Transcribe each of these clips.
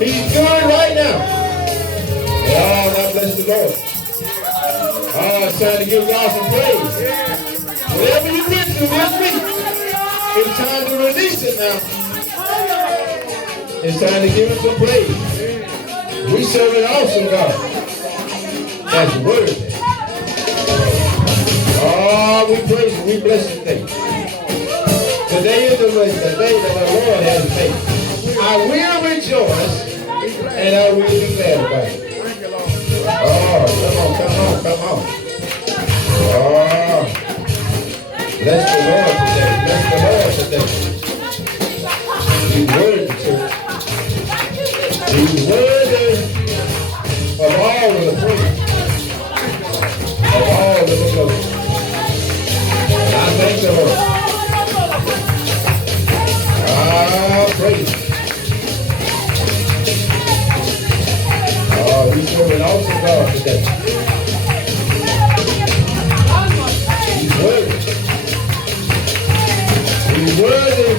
He's good right now. Oh, God bless the Lord. Oh, it's time to give God some praise. Whatever you've been through this week, it's time to release it now. It's time to give him some praise. We serve an awesome God. That's worthy. Oh, we praise him. We bless his name. Today is the day that the Lord has made. I will rejoice and I will be glad about it. Oh, come on. Oh, bless the Lord today. He's worthy, church. He's worthy of all of the praise, of all of the glory. I thank the Lord. Praise. Oh, we serve an awesome God today. He's worthy. He's worthy.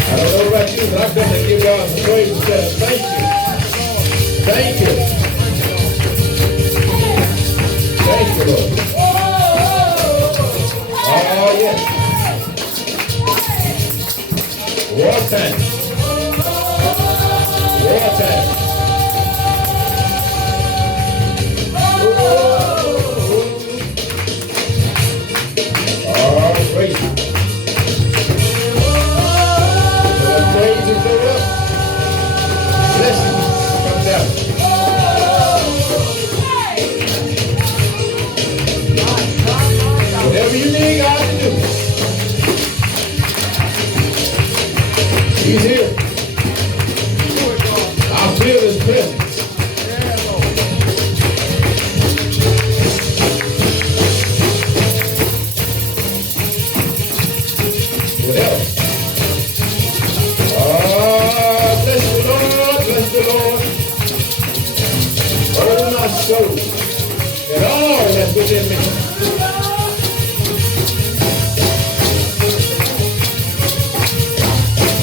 I don't know about you, but I come to give y'all some praise and say thank you. Thank you. Thank you, Lord. Oh, yes. War time. War time. anything God can do. He's here. I feel his presence. What else? Oh, bless the Lord, bless the Lord. Oh, my soul, and all that's within me.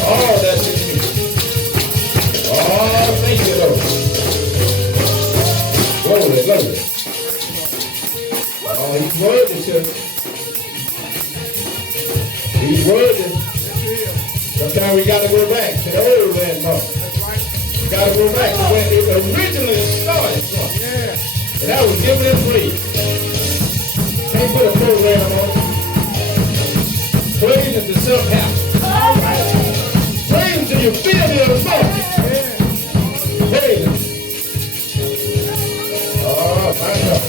All that's in me. Oh, thank you, Lord. Glory, glory. Oh, he's worthy, church. He's worthy. Sometimes we got to go back to the old landmark. We got to go back to where it originally started from. And that was giving him praise. Can't put a program on it. Praise until something happens. Praise until you feel the authority. Praise him. Oh, my God.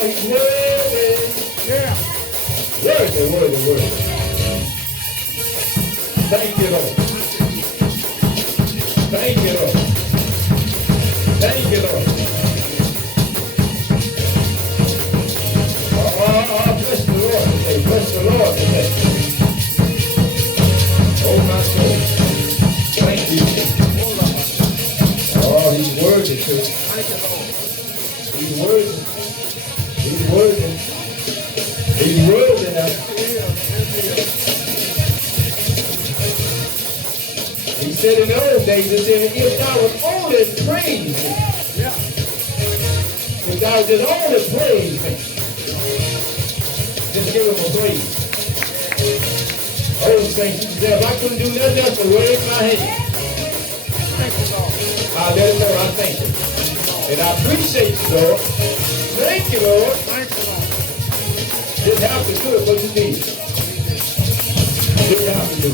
He's worthy. Yeah. Worthy, worthy, worthy. Thank you, Lord. Thank you, Lord. Thank you, Lord. Oh, bless the Lord today. Bless the Lord today. Oh, my soul. Thank you. Oh, he's worthy, too. He's worthy. He's worthy. He's worthy now. He said in those days, he said, if thou would only praise me. If thou would just only praise me. Just give him a praise. Oh, saints, he said, if I couldn't do nothing else but raise my hand, I'll let him know I thank you. And I appreciate you, Lord. Thank you, Lord. Thank you, Lord. Didn't have to do it, but you did. Didn't have to do it.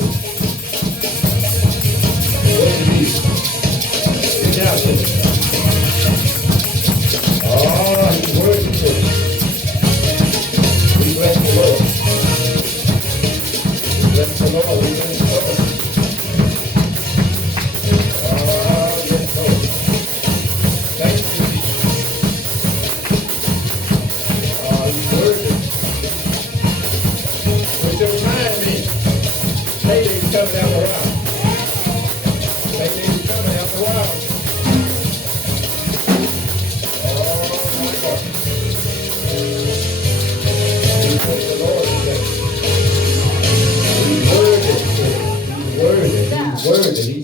But you did. Didn't have to. Oh, he's worthy to it. We bless the Lord. We bless the Lord. We bless the Lord. Oh, yes, Lord. Thank you. Coming out a while. Maybe he's coming out a while. Oh my God. We praise the Lord today. He's worthy. He's worthy. He's worthy.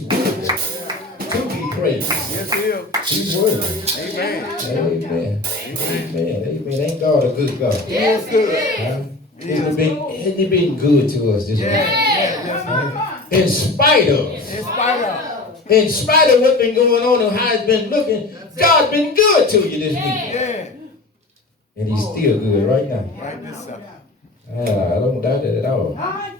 To be praised. Yes, he is. He's worthy. Amen. Amen. Amen. Amen. Ain't God a good God? Yes, good. Hasn't he been good to us this morning? In spite of what's been going on and how it's been looking, God's been good to you this week. Yeah. And he's still good right now. Right this second. I don't doubt it at all. I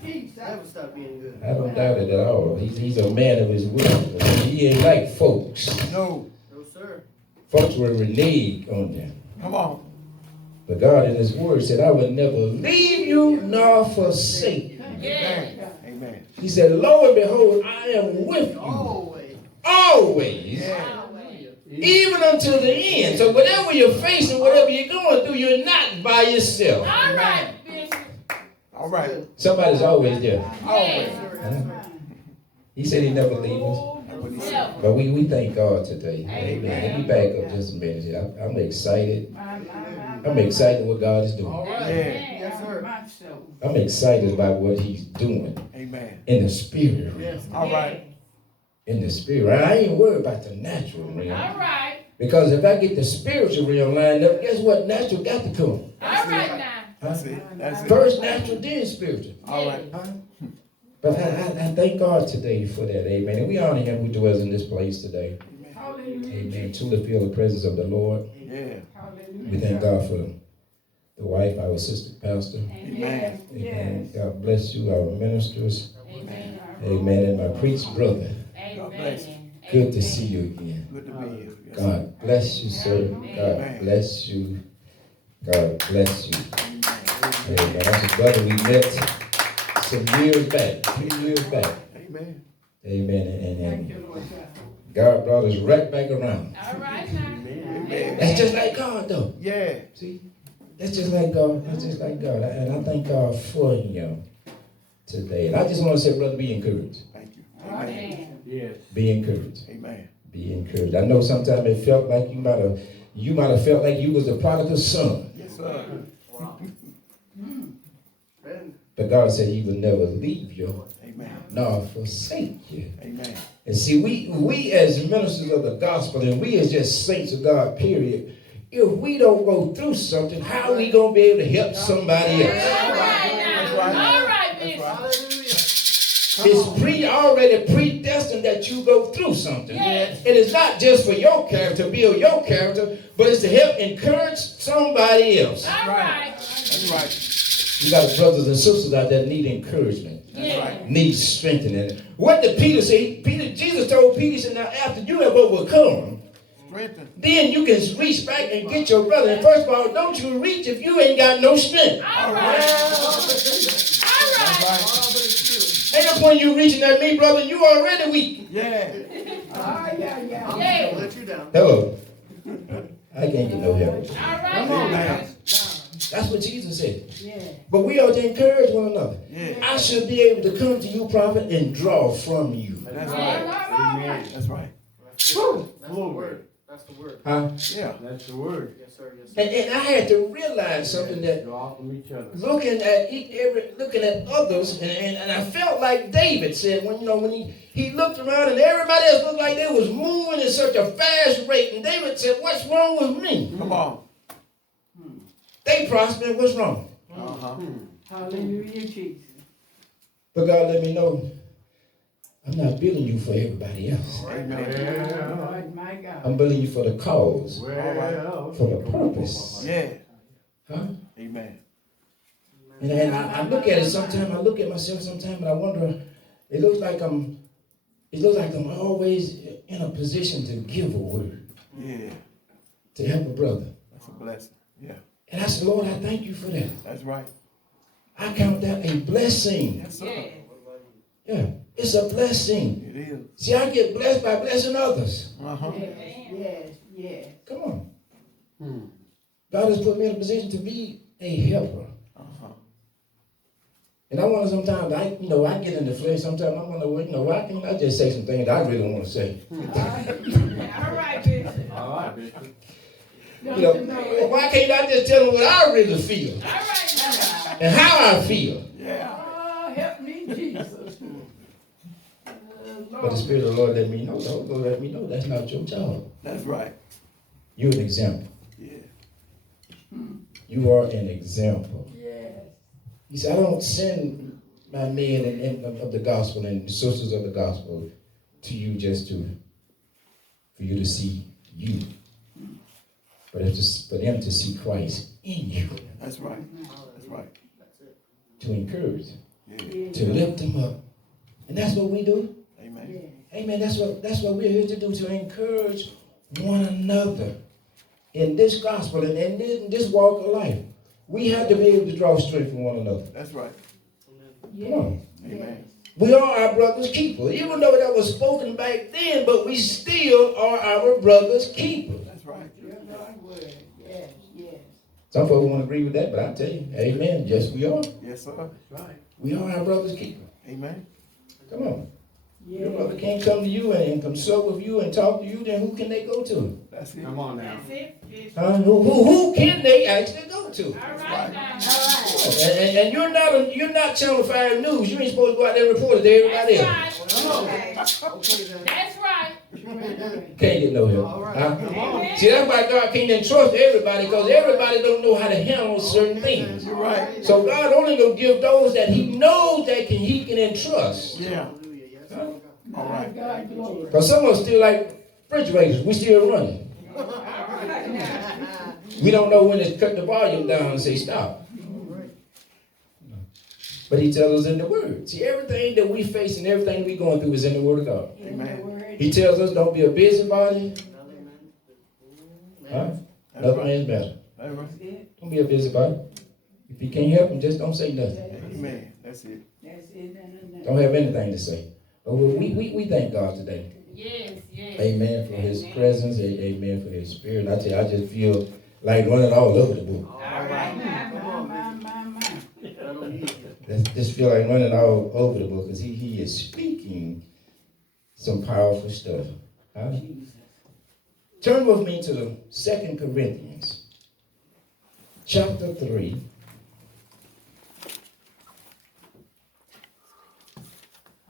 don't doubt it at all. He's a man of his word. He ain't like folks. No, sir. Folks will renege on them. Come on. But God in his word said, I will never leave you nor forsake you. Yeah. Amen. He said, lo and behold, I am with you. Always. Yeah. Even until the end. So whatever you're facing, whatever you're going through, you're not by yourself. All right, Bishop. All right. Somebody's always there. Always. He said he never leave us. But we thank God today. Amen. Let me back up just a minute. I'm excited. I'm excited what God is doing. Yes, sir. I'm excited about what he's doing. Amen. In the spirit. Yes. All right. In the spirit. I ain't worried about the natural realm. All right. Because if I get the spiritual realm lined up, guess what? Natural got to come. All right now. That's it. First natural, then spiritual. All right. But I thank God today for that. Amen. And we honor him who dwells in this place today. Amen. Amen. Truly feel the presence of the Lord. Yeah. We thank God for the wife, our sister pastor. Amen. Amen. God bless you, our ministers. Amen. Amen. And my priest brother. Amen. God bless you. Good to see you again. Good to be here. Yes, God bless you, sir. God bless you. God bless you. Amen. That's a brother we met some years back, 2 years back. Amen. Amen. And God brought us right back around. All right now. Amen. That's just like God, though. Yeah. See, that's just like God. That's just like God. And I thank God for you today. And I just want to say, brother, be encouraged. Thank you. Amen. Yes. Be encouraged. Amen. Be encouraged. I know sometimes it felt like you might have felt like you was the prodigal son. Yes, sir. But God said he would never leave you Amen. nor forsake you. Amen. And see, we as ministers of the gospel and we as just saints of God, period, if we don't go through something, how are we going to be able to help somebody else? All right, Bishop. It's already predestined that you go through something. Yes. It is not just for your character, build your character, but it's to help encourage somebody else. All right. That's right. You got brothers and sisters out there need encouragement. That's right. Need strengthening. What did Peter say? Jesus told Peter, he said, now after you have overcome, Strengthen. then you can reach back and get your brother. And first of all, don't you reach if you ain't got no strength. All right. That's right. Ain't no point you reaching at me, brother. You already weak. Yeah. Yeah. Let you down. Hello. I can't get no help. All right. Come on now. That's what Jesus said. Yeah. But we ought to encourage one another. Yeah. I should be able to come to you, prophet, and draw from you. That's right. Amen. That's right. That's the word. That's the word. Huh? Yeah. That's the word. Yes, sir. Yes, sir. And I had to realize something that Draw from each other. looking at others, and I felt like David said when he looked around and everybody else looked like they was moving in such a fast rate, and David said, "What's wrong with me?" Come on. They prospered. What's wrong? Uh-huh. Hallelujah, Jesus. But God let me know, I'm not building you for everybody else. Amen. Lord, my God. I'm building you for the cause, Well, for the purpose. Yeah. Huh? Amen. And I look at it sometimes. I look at myself sometimes, and I wonder. It looks like I'm always in a position to give a word, Yeah. to help a brother. That's a blessing. Yeah. And I said, Lord, I thank you for that. That's right. I count that a blessing. Yes, sir. Yeah, it's a blessing. It is. See, I get blessed by blessing others. Uh-huh. Yes. Come on. God has put me in a position to be a helper. Uh-huh. And I wonder sometimes, I get in the flesh. Sometimes I wonder, why can't I just say some things I really want to say? All right, Bishop. all right, Bishop. Why can't I just tell them what I really feel All right. and how I feel? Yeah. Oh, help me, Jesus. But the Spirit of the Lord let me know. The Holy Ghost let me know that's not your job. That's right. You're an example. Yeah. You are an example. Yes. He said, I don't send my men of the gospel and the sisters of the gospel to you just for you to see you, but it's for them to see Christ in you, That's right. That's right. to encourage, Yeah. to lift them up. And that's what we do. Amen. Amen. That's what we're here to do, to encourage one another in this gospel and in this walk of life. We have to be able to draw strength from one another. That's right. Come on. Amen. We are our brother's keeper. Even though that was spoken back then, but we still are our brother's keeper. That's right. Yes. Some folks won't agree with that, but I tell you, amen. Yes, we are. Yes, sir. That's right. We are our brother's keeper. Amen. Come on. Your brother can't come to you and consult with you and talk to you, then who can they go to? That's it. Come on now. That's it. Who can they actually go to? All right now. And you're not Channel 5 News. You ain't supposed to go out there and report it to everybody else. That's right. Can't get no help. Huh? See, that's why God can't entrust everybody, because everybody don't know how to handle certain things. You're right. So God only gonna give those that He knows that He can entrust. Yeah. Huh? All right. Because some of us still like refrigerators. We still running. We don't know when to cut the volume down and say stop. But He tells us in the Word. See, everything that we face and everything we going through is in the Word of God. Amen. He tells us don't be a busybody. Huh? Another man's better. That's right. Don't be a busybody. If you can't help him, just don't say nothing. Amen. That's it. That's it. Don't have anything to say. But we thank God today. Yes, yes. Amen for his presence. Amen for his spirit. I tell you, I just feel like running all over the book. All right, my. Just feel like running all over the book because he is speaking some powerful stuff. Huh? Turn with me to the 2 Corinthians chapter 3.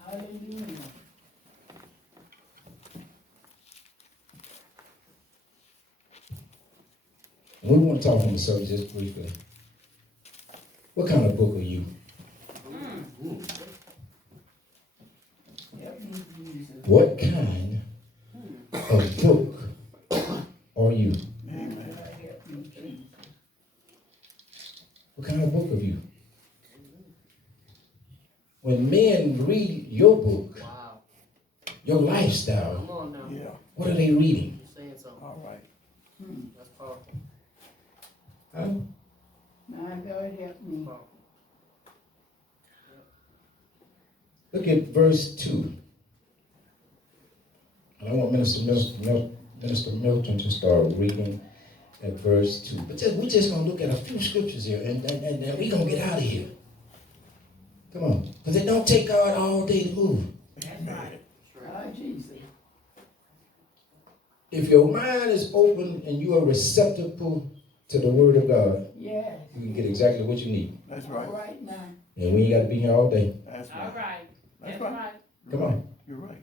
Hallelujah. We want to talk on the subject just briefly. What kind of book are you? Help me, Jesus. What kind of book are you? Amen. Help me, Jesus. What kind of book are you? When men read your book, your lifestyle, Yeah. what are they reading? All right. That's powerful. Huh? My God, help me. Look at verse 2. And I want Minister Milton to start reading at verse 2. But we're just going to look at a few scriptures here, and we're going to get out of here. Come on. Because it don't take God all day to move. That's right. Oh, Jesus. If your mind is open and you are receptive to the word of God, Yes. you can get exactly what you need. That's All right. right now. And we ain't got to be here all day. That's All right. right. That's That's right. right. Come on. You're right.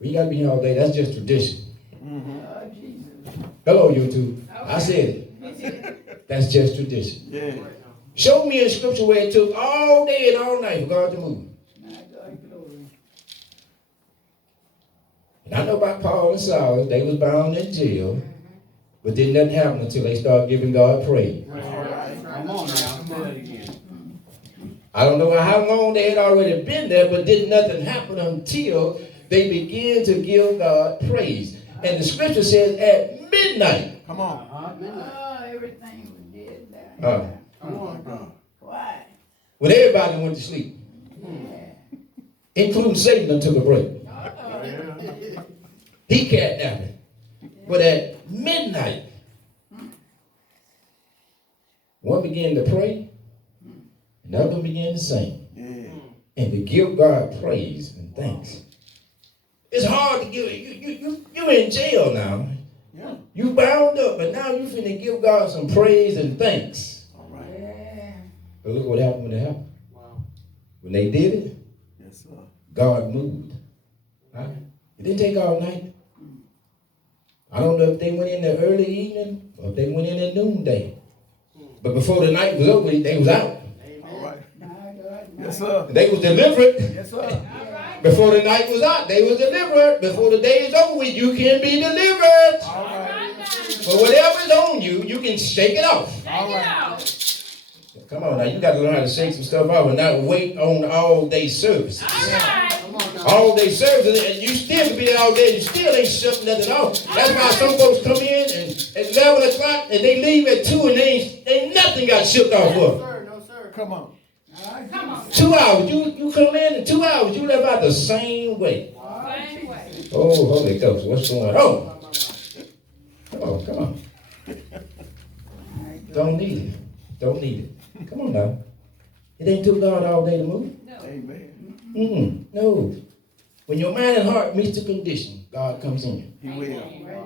We ain't got to be here all day. That's just tradition. Mm-hmm. Oh, Jesus. Hello, YouTube. Okay. I said it. That's just tradition. Yeah. Show me in scripture where it took all day and all night for God to move. My God, glory. And I know about Paul and Silas. They was bound in jail. But didn't nothing happen until they started giving God praise. All right. Come on now. Say that again. I don't know how long they had already been there, but did nothing happen until they began to give God praise. And the scripture says at midnight. Come on. Oh, everything was dead down. Come on, God. Why? When everybody went to sleep, Yeah. including Satan, and took a break. He catnapped him. But at midnight, one began to pray, another began to sing, Yeah. and to give God praise and thanks. It's hard to give. You in jail now. Yeah. You bound up, but now you finna give God some praise and thanks. All right. Yeah. But look what happened when it happened. Wow. When they did it, Yes, sir. God moved. Right? It didn't take all night. I don't know if they went in the early evening or if they went in at noonday. But before the night was over, they was out. All right. My God. Yes, sir. They was delivered. Yes, sir. All right. Before the night was out, they was delivered. Before the day is over, you can be delivered. All right. But whatever's on you, you can shake it off. Take it out. Come on now, you got to learn how to shake some stuff off and not wait on all day services. All right. All day services, and you still can be there all day, you still ain't shut nothing off. That's why some folks come in and at 11 o'clock and they leave at 2 and they ain't nothing got shook off No, of. sir. No, sir. Come on. Come on. 2 hours, you come in 2 hours, you live out the same way. Same way. Oh, Holy Ghost, what's going on? Come on. Don't need it. Don't need it. Come on now. It ain't took God all day to move. Amen. No. When your mind and heart meets the condition, God comes in. He will.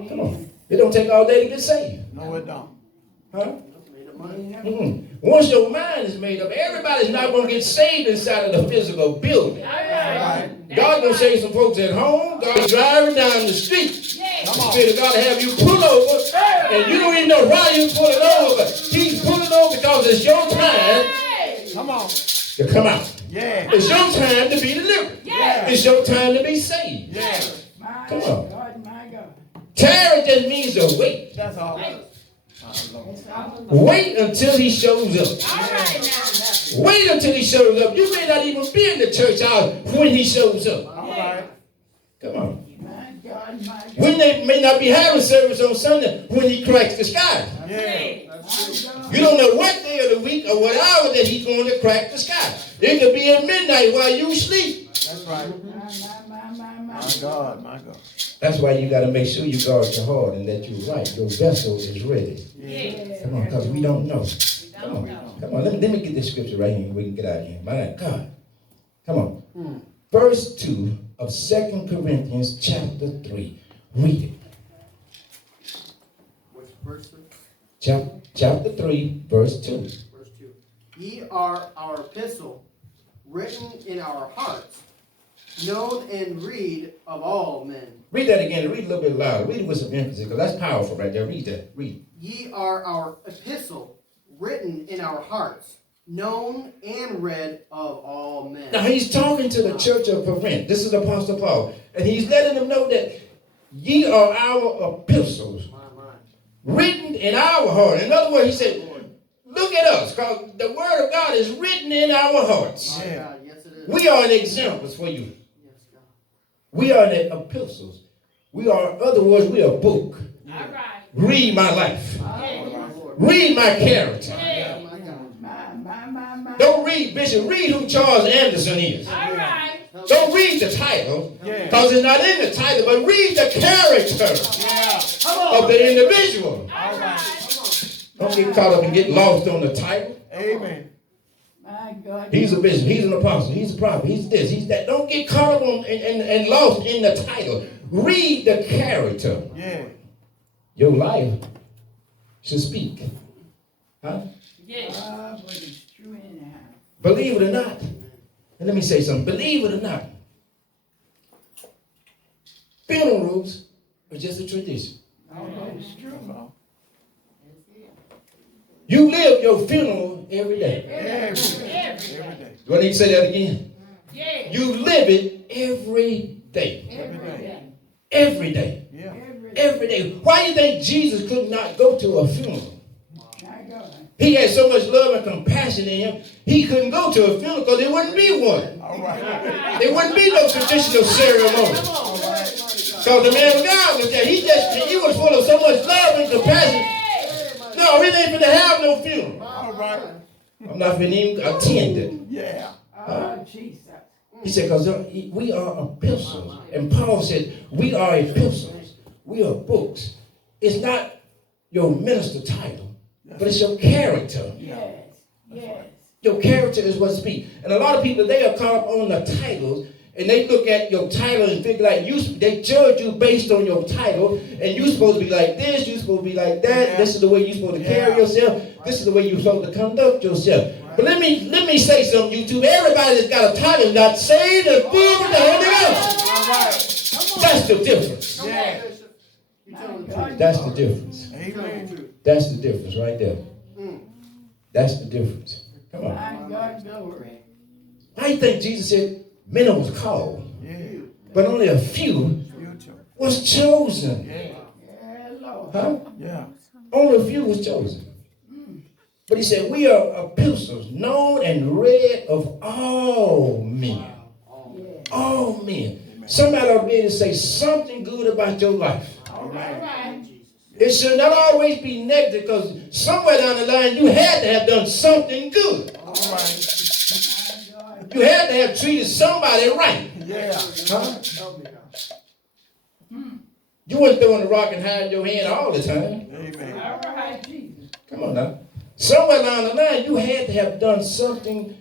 Come on. It don't take all day to get saved. No, it don't. Huh? Made up money. Once your mind is made up, everybody's not going to get saved inside of the physical building. All right. God going to save some folks at home. God's driving down the street. Yes. The Spirit of God have you pull over, and you don't even know why you pulling over, but He's pulling over because it's your time Hey. Come on. to come out. Yeah. It's your time to be delivered. Yeah. It's your time to be saved. Yeah. My Come on. God, my God. Tarry just means to wait. That's all. That's all. Wait until He shows up. All right now. Wait until He shows up. You may not even be in the church house when He shows up. All right. Come on. My God, my God. When they may not be having service on Sunday, when he cracks the sky. Yeah. That's true. You don't know what day of the week or what hour that he's going to crack the sky. It could be at midnight while you sleep. That's right. My My God, my God. That's why you got to make sure you guard your heart and that you're right. Your vessel is ready. Yeah. Come on, because we don't know. Come on. Come on. Let me get this scripture right here. We can get out of here. My God. Come on. Verse 2 of 2 Corinthians chapter 3. Read it. Which verse? Sir? Chapter 3, verse 2. Verse 2. Ye are our epistle, written in our hearts, known and read of all men. Read that again. Read a little bit louder. Read it with some emphasis because that's powerful right there. Read that. Read. Ye are our epistle, written in our hearts, known and read of all men. Now he's talking to the church of Corinth. This is Apostle Paul. And he's letting them know that ye are our epistles, written in our heart. In other words, he said, look at us, because the word of God is written in our hearts. My God, yes it is. We are an examples for you. Yes, God. We are the epistles. We are, in other words, we are a book. All right. Read my life. Oh, my Lord. Read my character. Oh, my God. My. Don't read, Bishop. Read who Charles Anderson is. All right. Don't read the title, Yeah. because it's not in the title, but read the character of the individual. All right. Don't get caught up and get lost on the title. Amen. My God. He's a bishop, he's an apostle, he's a prophet, he's this, he's that. Don't get caught up on and lost in the title. Read the character. Yeah. Your life should speak. Huh? Yes. But it's true anyhow. Believe it or not. And let me say something. Believe it or not. Funerals are just a tradition. Oh, it's true. You live your funeral every day. Every Every day. Do I need to say that again? Yeah. You live it every day. Every day. Every day. Yeah. Every day. Why do you think Jesus could not go to a funeral? My God. He had so much love and compassion in him, he couldn't go to a funeral because there wouldn't be one. All right. There wouldn't be no traditional ceremony. All right. Because the man of God was there. He was full of so much love and compassion. No, we ain't finna have no funeral. All right. I'm not finna even attend it. Yeah. Oh, Jesus. He said, because we are epistles. And Paul said, we are epistles. We are books. It's not your minister title, but it's your character. Yes. Yes. Your character is what speaks. And a lot of people, they are caught up on the titles, and they look at your title and figure like they judge you based on your title, and you're supposed to be like this, you're supposed to be like that. Yeah. This is the way you're supposed to carry yourself. This is the way you're supposed to conduct yourself. But let me say something, YouTube. Everybody that's got a title is not saved and filled with the Holy Ghost. All right. That's the difference. Come Yeah. on, Bishop. You telling the truth. That's the difference. You telling the Amen. truth. That's the difference right there. Mm. That's the difference. Come on. My God, glory. How you think Jesus said many was called, Yeah. but only a few Future. was chosen? Yeah. Yeah, Lord. Huh? Yeah. Only a few was chosen. But he said, we are epistles, known and read of all men. Yeah. All men. Somebody ought to be able to say something good about your life. All right. It should not always be negative, because somewhere down the line you had to have done something good. All right. My God. You had to have treated somebody right. Yeah. Huh? Help me, God. You weren't throwing the rock and hiding your hand all the time. Amen. All right, Jesus. Come on now. Somewhere down the line, you had to have done something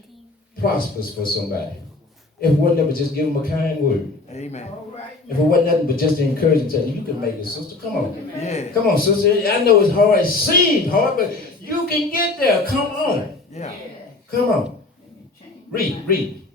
prosperous for somebody. If it wasn't but just give them a kind word. Amen. All right. If it wasn't nothing but just to encourage them, tell you, you can make it, sister. Come on. Yeah. Come on, sister. I know it's hard. It seems hard, but you can get there. Come on. Yeah. Come on. Let me change. Read.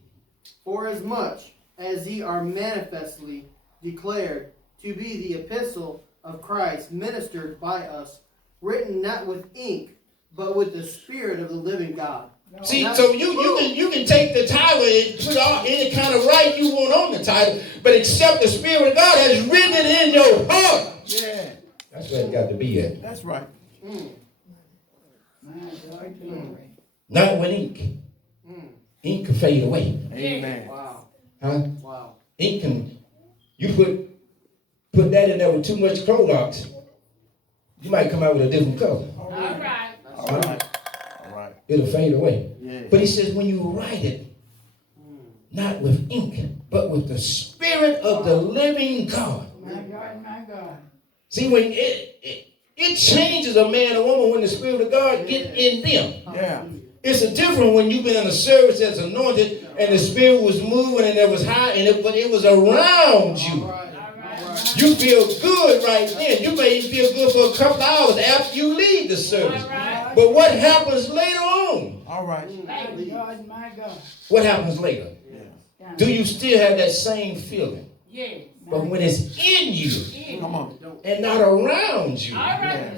For as much as ye are manifestly declared to be the epistle of Christ, ministered by us, written not with ink, but with the Spirit of the living God. See, so you can take the title and put all any kind of right you want on the title, but except the Spirit of God has written it in your heart. Yeah. That's where it got to be at. That's right. Mm. My God, glory. Not with ink. Mm. Ink can fade away. Amen. Wow. Huh? Wow. Ink can You put that in there with too much Clorox, you might come out with a different color. All right. All right. All right. It'll fade away. Yeah. But he says when you write it, not with ink, but with the Spirit of the living God. My God, my God. See, when it changes a man or woman when the Spirit of God get in them. Yeah. It's a different when you've been in a service that's anointed and the Spirit was moving and it was high, but it was around you. All right. You feel good right then. You may even feel good for a couple of hours after you leave the service. But what happens later on? All right. My God, my God. What happens later? Do you still have that same feeling? Yes. But when it's in you Come on. and not around you, All right.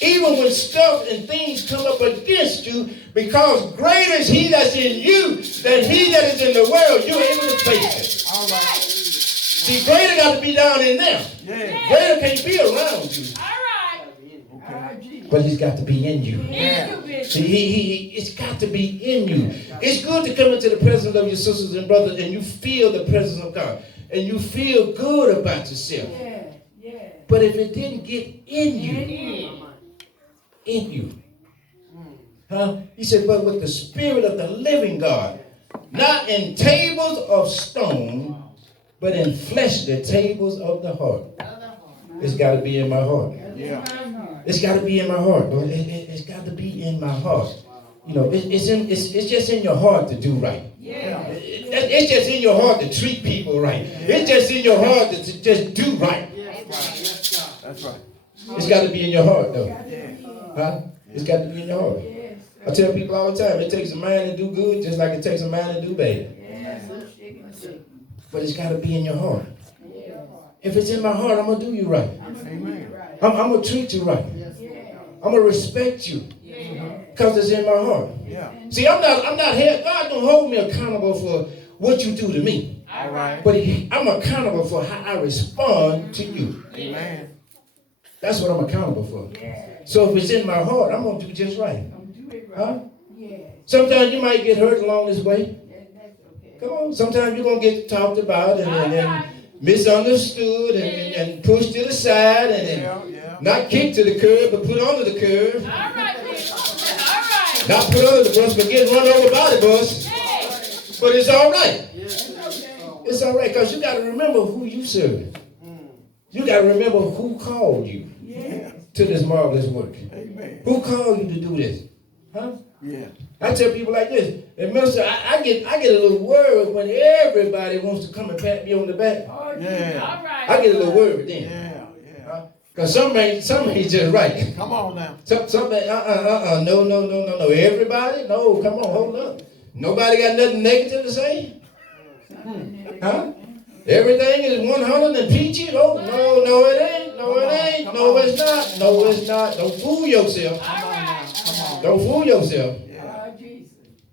even when stuff and things come up against you, because greater is he that's in you than he that is in the world, you're able to face it. All right. See, greater got to be down in them. Yeah. Greater can't be around you, All right. Okay. but he's got to be in you. In you, Bishop. See, it's got to be in you. It's good to come into the presence of your sisters and brothers and you feel the presence of God. And you feel good about yourself. Yeah, yeah. But if it didn't get in you, huh? He said, but with the Spirit of the living God, not in tables of stone, but in fleshly tables of the heart. It's got to be in my heart. Yeah. It's got to be in my heart, Lord. It's got to be in my heart. You know, it's just in your heart to do right. Yeah. It's just in your heart to treat people right. It's just in your heart to just do right. That's right. It's got to be in your heart, though. Huh? It's got to be in your heart. I tell people all the time, it takes a man to do good just like it takes a man to do bad. But it's got to be in your heart. If it's in my heart, I'm going to do you right. Amen. I'm going to treat you right. I'm going to respect you. Because it's in my heart. Yeah. See, I'm not here. God don't hold me accountable for what you do to me. All right. But I'm accountable for how I respond to you. Amen. That's what I'm accountable for. So if it's in my heart, I'm going to do just right. Huh? Sometimes you might get hurt along this way. Come on. Sometimes you're going to get talked about and misunderstood and pushed to the side and not kicked to the curb, but put under the curb. All right, Bishop. All right. Not put under the bus, but get run over by the bus. Hey. But it's all right. It's all right because you got to remember who you serve. You got to remember who called you to this marvelous work. Amen. Who called you to do this? Huh? Yeah. I tell people like this, and minister, I get a little worried when everybody wants to come and pat me on the back. Yeah. All right. I get a little worried then. Yeah. Yeah. Because some ain't just right. Come on now. Some no. Everybody? No, come on, hold up. Nobody got nothing negative to say? Huh? Everything is 100 and peachy? Oh, no, it ain't. No, it ain't. No, it's not. No, it's not. Don't fool yourself. All right. Come on. Don't fool yourself. Yeah.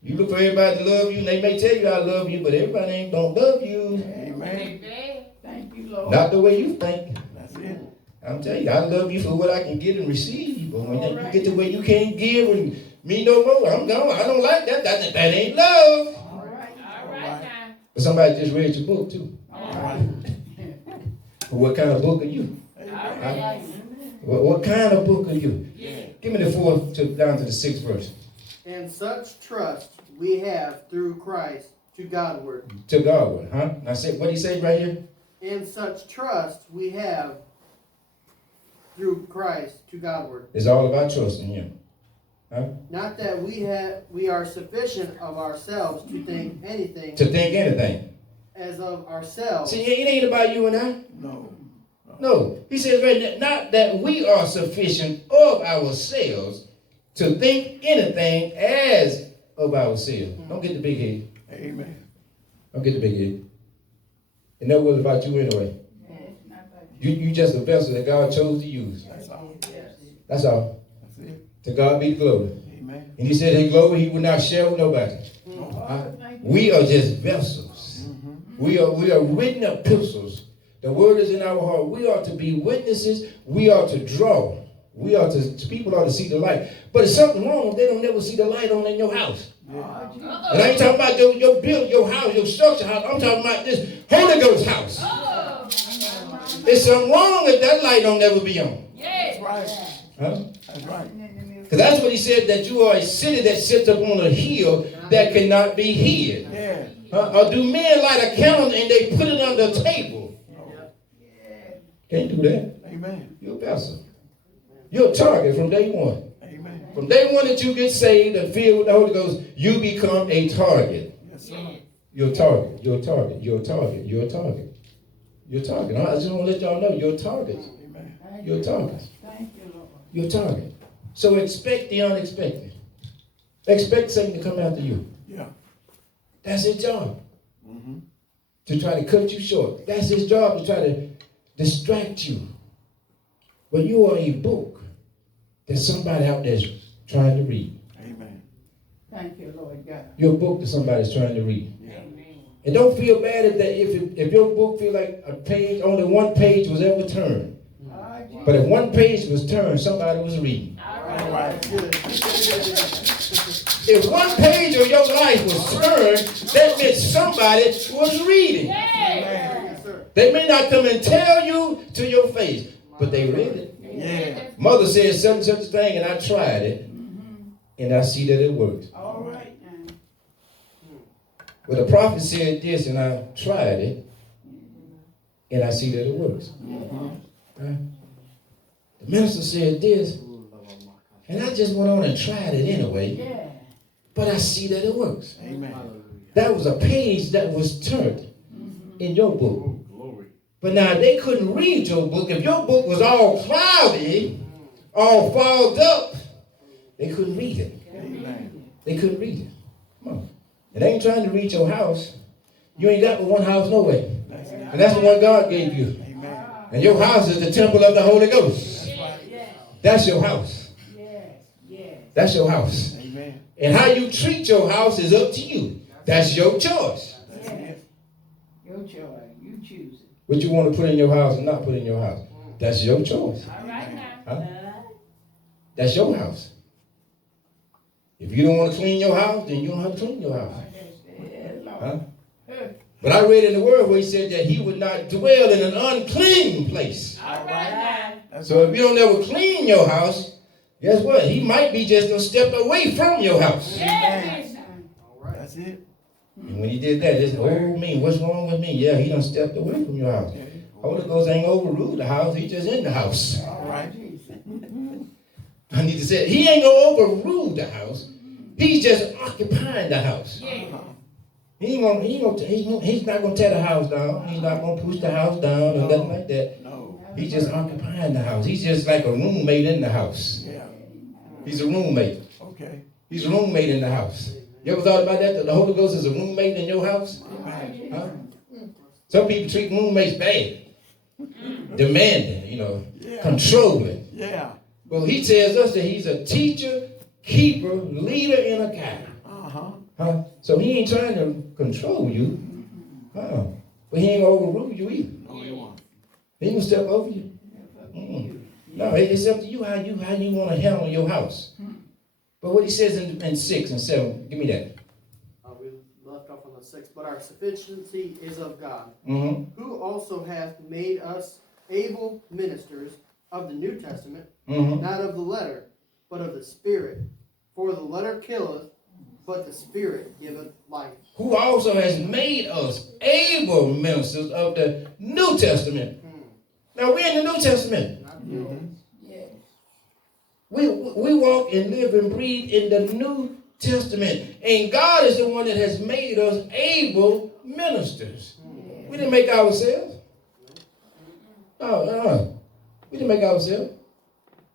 You look for everybody to love you, and they may tell you I love you, but everybody don't love you. Amen. Amen. Thank you, Lord. Not the way you think. That's it. I'm telling you, I love you for what I can get and receive. But when you get to where you can't give and me no more, I'm gone. I don't like that. That ain't love. All right now. But somebody just read your book too. All right. What kind of book are you? All right. What kind of book are you? Yeah. Give me the 4th down to the 6th verse. And such trust we have through Christ to Godward. To Godward, huh? Now say what he say right here? And such trust we have through Christ to Godward. It's all about trusting him. Huh? Not that we are sufficient of ourselves to think anything To think anything. as of ourselves. See, it ain't about you and I. No. No. He says right now, not that we are sufficient of ourselves to think anything as of ourselves. Don't get the big head. Amen. Don't get the big head. And that was about you anyway. You just a vessel that God chose to use. That's all. That's all. That's it. To God be the glory. Amen. And he said in glory he would not share with nobody. We are just vessels. We are written epistles. The word is in our heart. We are to be witnesses. We are to draw. People are to see the light. But if something wrong, they don't never see the light on in your house. Oh, Jesus. And I ain't talking about your build, your house, your structure house. I'm talking about this Holy Ghost house. There's something wrong if that light don't never be on. That's right. Huh? That's right. Because that's what he said, that you are a city that sits up on a hill that cannot be hid. Yeah. Or do men light a candle and they put it under a table? Can't do that. Amen. You're a vessel. You're a target from day one. Amen. From day one that you get saved and filled with the Holy Ghost, you become a target. Yes, sir. You're a target. You're a target. You're a target. You're a target. You're a target. I just want to let y'all know you're a target. Amen. You're a target. Thank you, Lord. You're a target. So expect the unexpected. Expect Satan to come after you. Yeah. That's his job. Mm-hmm. To try to cut you short. That's his job, to try to distract you. But you are a book that somebody out there is trying to read. Amen. Thank you, Lord God. You're a book that somebody's trying to read. Yeah. And don't feel bad if your book feel like a page, only one page was ever turned. Oh, Jesus. But if one page was turned, somebody was reading. All right. Good. If one page of your life was turned, that meant somebody was reading. Yes, sir. They may not come and tell you to your face, but they read it. Yeah. Mother said such a thing, and I tried it, and I see that it works. All right now. Well, the prophet said this, and I tried it, and I see that it works. Right? The minister said this, and I just went on and tried it anyway, Yeah. but I see that it works. Amen. That was a page that was turned in your book. But now they couldn't read your book. If your book was all cloudy, all fogged up, they couldn't read it. Amen. They couldn't read it. Come on. It ain't trying to read your house. You ain't got but one house no way. That's it. And that's the one God gave you. Amen. And your house is the temple of the Holy Ghost. Yes. That's your house. Yes. Yes. That's your house. Amen. And how you treat your house is up to you. That's your choice. That's it. Your choice. You choose it. What you want to put in your house and not put in your house. That's your choice. All right now. Huh? That's your house. If you don't want to clean your house, then you don't have to clean your house. Yes, Lord. Huh? But I read in the word where he said that he would not dwell in an unclean place. All right now. That's So if you don't ever clean your house, guess what? He might be just a step away from your house. Yes. All right. That's it. And when he did that, it's, oh me, what's wrong with me? Yeah, he done stepped away from your house. Holy Ghost ain't overruled the house, he just in the house. All right. I need to say, he ain't gonna overrule the house. He's just occupying the house. Yeah. He's not gonna tear the house down. He's not gonna push the house down or nothing like that. No. He's just occupying the house. He's just like a roommate in the house. Yeah. He's a roommate. Okay. He's a roommate in the house. You ever thought about that? That the Holy Ghost is a roommate in your house? Amen. Huh? Some people treat roommates bad. Demanding, Yeah. controlling. Yeah. Well, he tells us that he's a teacher, keeper, leader, and a guide. Uh-huh. Huh? So he ain't trying to control you. Huh? But he ain't gonna overrule you either. No, you won't. He ain't gonna step over you. No, it's up to you how you want to handle your house. But what he says in 6 and 7, give me that. We left off on the 6th. But our sufficiency is of God, Mm-hmm. who also hath made us able ministers of the New Testament, Mm-hmm. not of the letter, but of the Spirit. For the letter killeth, but the Spirit giveth life. Who also has made us able ministers of the New Testament. Now we're in the New Testament. Yes. We walk and live and breathe in the New Testament. And God is the one that has made us able ministers. We didn't make ourselves. No. We didn't make ourselves.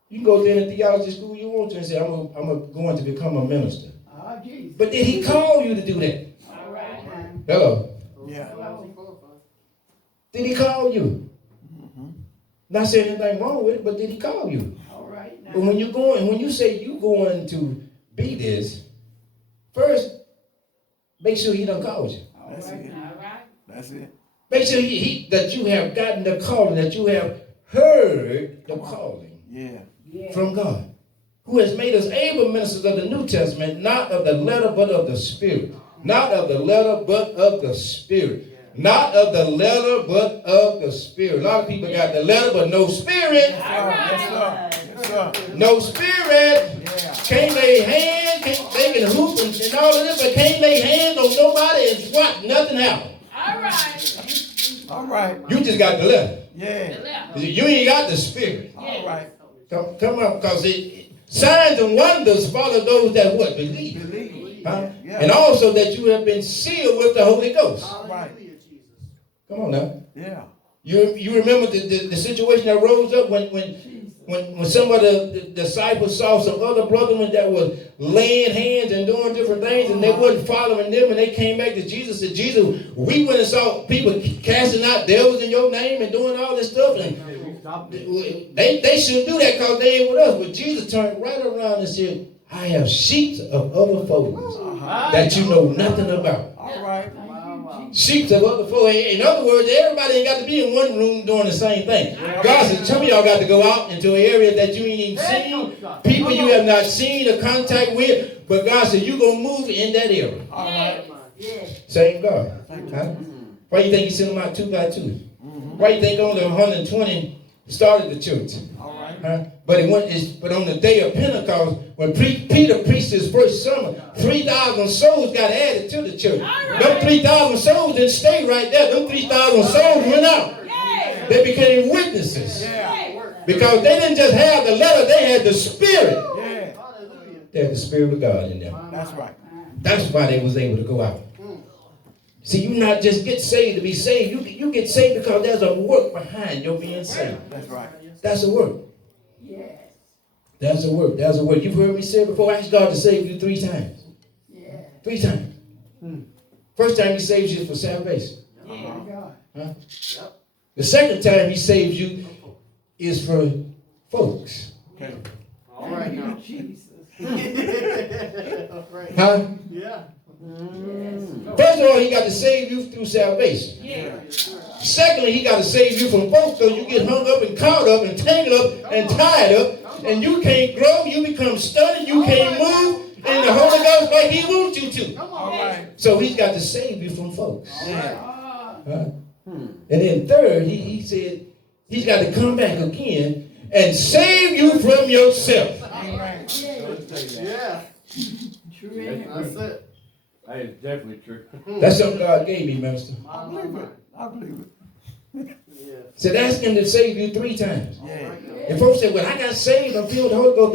You can go to any theology school you want to and say, I'm going to become a minister. Oh, Jesus. But did he call you to do that? All right now. Hello. Yeah. Did he call you? Not saying anything wrong with it, but did he call you? All right now. But when you say you're going to be this, first, make sure he done called you. All That's right it. now. All right. That's it. Make sure that you have gotten the calling, that you have heard the calling Yeah. Yes. from God. who has made us able ministers of the New Testament, not of the letter, but of the Spirit. Not of the letter, but of the Spirit. Not of the letter, but of the Spirit. A lot of people got the letter, but no spirit. Yes, sir. Yes, sir. No spirit. Yeah. Can't lay hands, they can hoop and all of this, but can't lay hands on nobody and watch nothing happen. All right. All right. You just got the letter. Yeah. You ain't got the spirit. All right. Come on, because signs and wonders follow those that what? Believe. Believe. Huh? Yeah. And also that you have been sealed with the Holy Ghost. Hallelujah, Jesus. Come on now. Yeah. You remember the situation that rose up when some of the disciples saw some other brethren that was laying hands and doing different things, and they wasn't following them, and they came back to Jesus and said, Jesus, we went and saw people casting out devils in your name and doing all this stuff, and they shouldn't do that because they ain't with us. But Jesus turned right around and said, I have sheep of other folds that you know nothing about. All right. Sheep of other folks. In other words, everybody ain't got to be in one room doing the same thing. God said, some of y'all got to go out into an area that you ain't even seen, people you have not seen or contact with, but God said, you're going to move in that area. All right. Same God. Huh? Why you think he sent them out 2 by 2? Why you think only 120 started the church? All right. Huh? But on the day of Pentecost, when Peter preached his first sermon, 3,000 souls got added to the church. Them 3,000 souls didn't stay right there. Them 3,000 souls went out. They became witnesses. Because they didn't just have the letter, they had the Spirit. Yeah. They had the Spirit of God in them. That's right. That's why they was able to go out. See, you not just get saved to be saved. You get saved because there's a work behind your being saved. That's right. That's a work. Yes. That's a work. That's a work. You've heard me say before, ask God to save you 3 times. Yeah. 3 times. First time he saves you is for salvation. Oh my God. Huh? The second time he saves you is for folks. Okay. All right now. Jesus. All right. Huh? Yeah. First of all, he got to save you through salvation. Secondly, he got to save you from folks so you get hung up and caught up and tangled up and tied up, and you can't grow, you become stunted, you can't move in the Holy Ghost like he wants you to. All right. So he's got to save you from folks. Yeah. Huh? And then third, he said he's got to come back again and save you from yourself. Amen. Yeah. True. That's it. That is definitely true. That's something God gave me, Minister. I believe it. I believe it. Yeah. Said ask him to save you 3 times. Yeah. And folks said, well, I got saved, I'm filled with the Holy Ghost,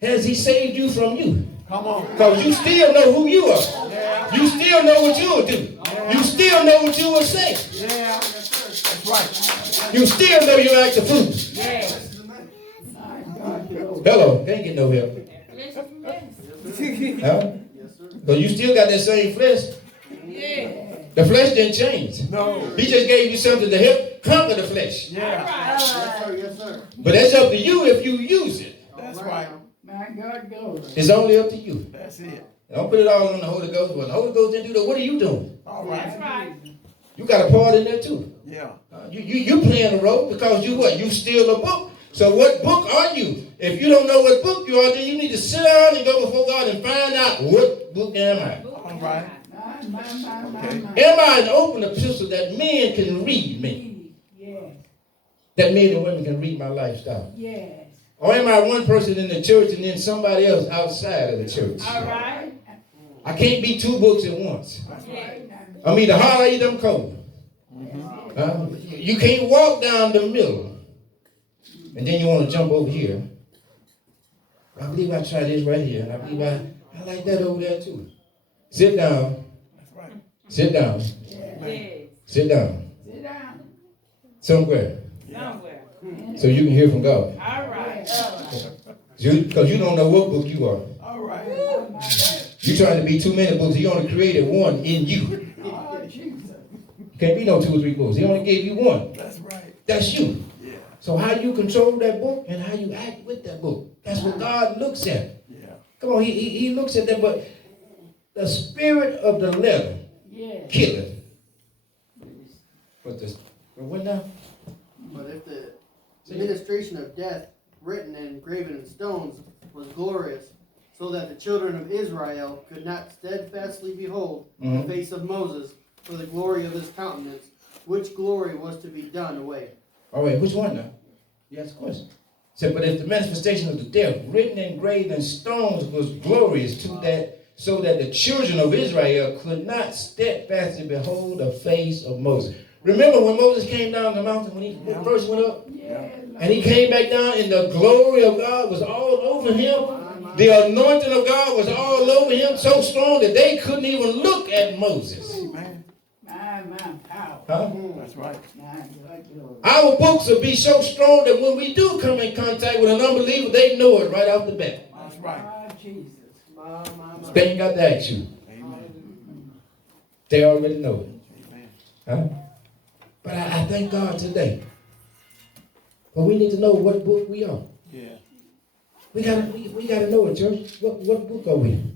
but has he saved you from you? Come on. Because you still know who you are. Yeah. You still know what you will do. You still know what you will say. Yeah. That's right. You still know you like the food. My God. Go. Hello, can't get no help. Huh? But you still got that same flesh. The flesh didn't change. No. He just gave you something to help conquer the flesh. Yeah. Yes, sir. Yes, sir. But that's up to you if you use it. That's All right. My God. Go. It's only up to you. That's it. Don't put it all on the Holy Ghost. When the Holy Ghost didn't do that, what are you doing? All right. You got a part in there too. Yeah. You playing a role because you what? You steal a book. So what book are you? If you don't know what book you are, then you need to sit down and go before God and find out what book am I. All right. My. Am I an open epistle that men can read me? Yes. That men and women can read my lifestyle? Yes. Or am I one person in the church and then somebody else outside of the church? Alright. I can't be 2 books at once. That's right. I'm either hot or either I'm cold. You can't walk down the middle and then you want to jump over here. I believe I try this right here. And I believe I like that over there too. Sit down. That's right. Sit down. Sit down. Sit down. Somewhere. Somewhere. So you can hear from God. Alright. Because you don't know what book you are. All right. You're trying to be too many books. He only created one in you. Oh, Jesus. Can't be no 2 or 3 books. He only gave you one. That's right. That's you. Yeah. So how you control that book and how you act with that book. That's what God looks at. Yeah. Come on, he looks at that, but the spirit of the letter Yes. killeth. But what now? But if the administration of death, written and graven in stones, was glorious, so that the children of Israel could not steadfastly behold the face of Moses for the glory of his countenance, which glory was to be done away. All right, which one now? You asked a question. Said, but if the manifestation of the death, written and engraved in stones, was glorious to that, so that the children of Israel could not steadfastly behold the face of Moses. Remember when Moses came down the mountain when he first went up? Yeah. And he came back down and the glory of God was all over him. The anointing of God was all over him, so strong that they couldn't even look at Moses. Amen. My power. Huh? That's right. My God, glory. Our books will be so strong that when we do come in contact with an unbeliever, they know it right off the bat. That's right. Oh, Jesus. They ain't got to ask you. Amen. They already know it. Amen. Huh? But I thank God today. But we need to know what book we are. Yeah. We gotta know it, church. What book are we? Amen.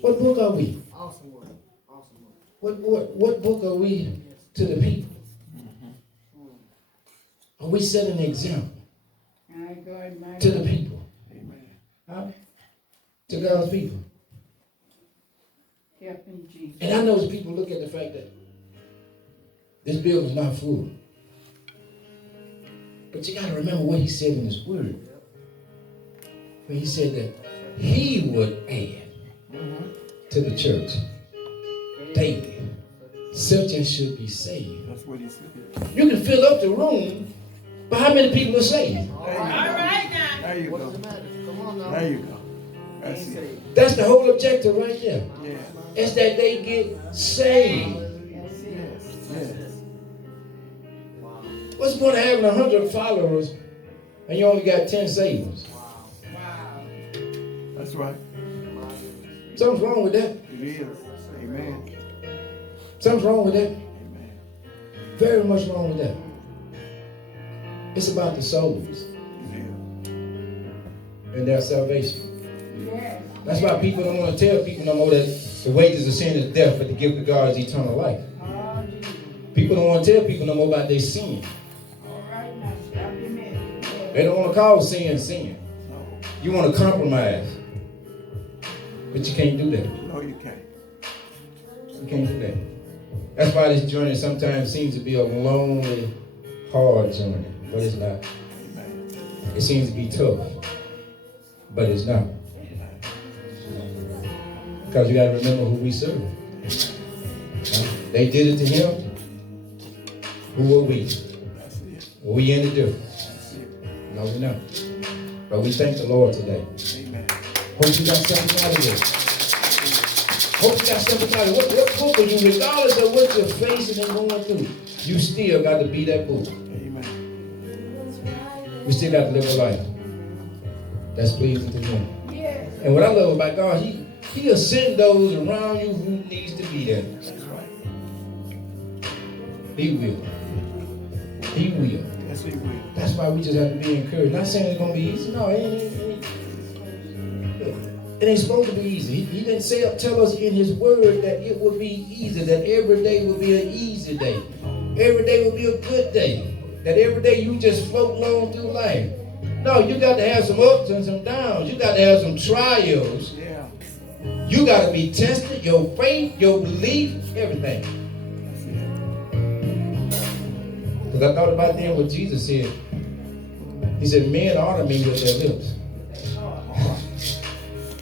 What book are we? Awesome word. Awesome word. What book are we to the people? Are we setting an example My God, my to the God. people? Amen. Huh? To God's people. Help me, Jesus. And I know as people look at the fact that this building's not full. But you gotta remember what he said in his word. When he said that he would add to the church daily such as should be saved. That's what he said. You can fill up the room, but how many people are saved? All right now. There you What go. does it matter? Come on now. There you go. That's it. That's the whole objective right there. Yeah. It's that they get saved. That's it. Yes. What's the point of having 100 followers and you only got 10 savers? Wow. That's right. Something's wrong with that. It is. Amen. Something's wrong with that. Amen. Very much wrong with that. It's about the souls Yeah. and their salvation. Yes. That's why people don't want to tell people no more that the wages of sin is death, but the gift of God is eternal life. Oh, Jesus. People don't want to tell people no more about their sin. All right now. Stop your minute. They don't want to call sin sin. No. You want to compromise, but you can't do that. No, you can't. You can't do that. That's why this journey sometimes seems to be a lonely, hard journey, but it's not. Amen. It seems to be tough, but it's not. Because you got to remember who we serve. They did it to him. Who are we? That's it. Are we any different? That's it. No, we're not. But we thank the Lord today. Amen. Hope you got something out of this. Hope you got something out of it. What book are you, regardless of what you're facing and going through, you still got to be that book. Amen. We still got to live a life that's pleasing to him. Yes. And what I love about God, He'll send those around you who needs to be there. That's right. He will. He will. Yes, he will. That's why we just have to be encouraged. Not saying it's going to be easy. No, it ain't supposed to be easy. He didn't tell us in his word that it would be easy, that every day would be an easy day. Every day would be a good day. That every day you just float along through life. No, you got to have some ups and some downs. You got to have some trials. Yeah. You got to be tested, your faith, your belief, everything. That's it. Because I thought about then what Jesus said. He said, men honor me with their lips.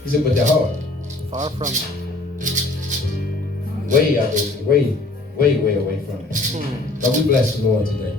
He said, but their heart. Far from Way out there, way away from it. But we bless the Lord today.